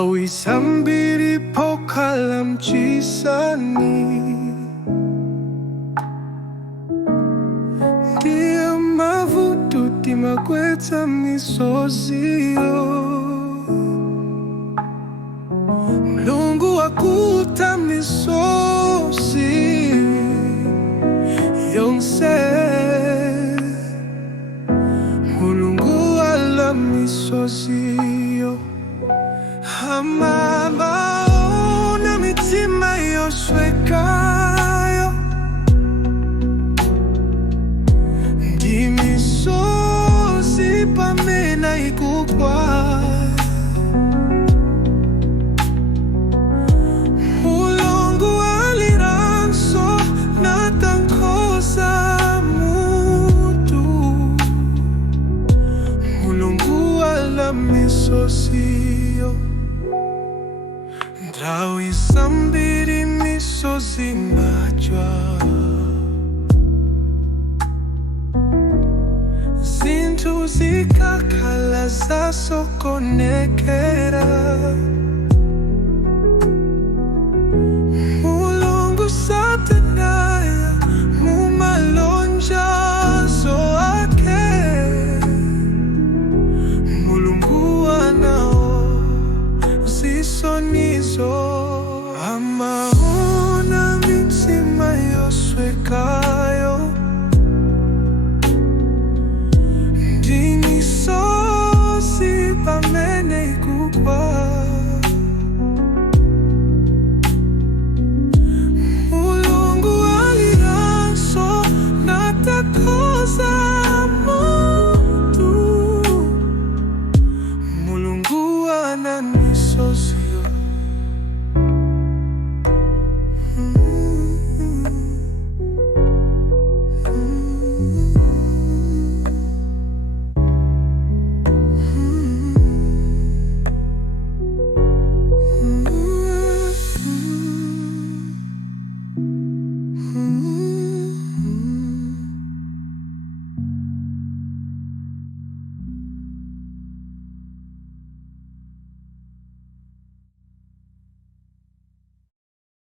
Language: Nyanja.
Nawisambiri pokala mchisani, ndiye mavuto timagwetsa misozio. Mulungu wakuta misozi yonse, Mulungu wala misozio. Amaona mitima yoswekayo, ndi misozi pamene ikugwa. Mulungu aliranso natankhoza mutu, Mulungu wala misozio. Nawisambiri misozi mbachwa, zinthu zikakhala zasokonekera.